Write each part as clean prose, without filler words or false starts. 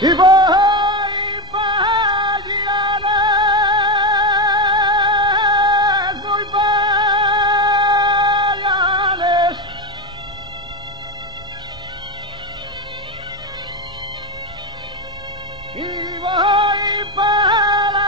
y voy para Llanes, voy para Llanes, y voy para la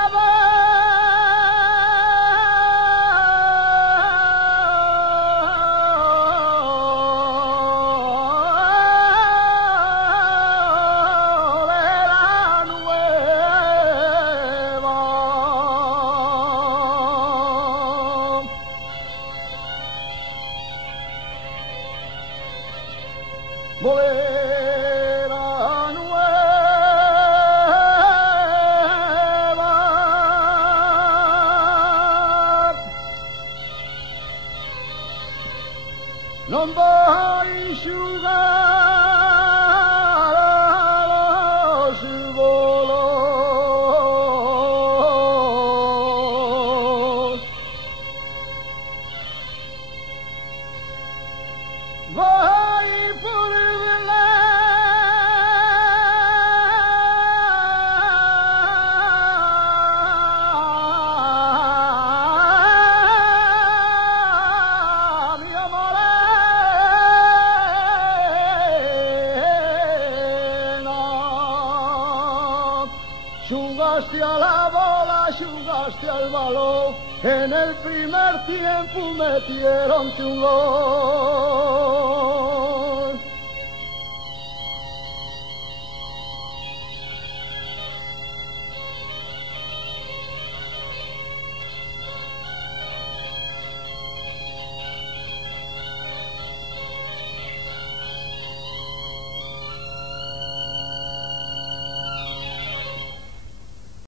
Bolera nueva, non voy xugar los bolos, voy por xugaste a la bola, xugaste al balón, en el primer tiempo metieronte un gol.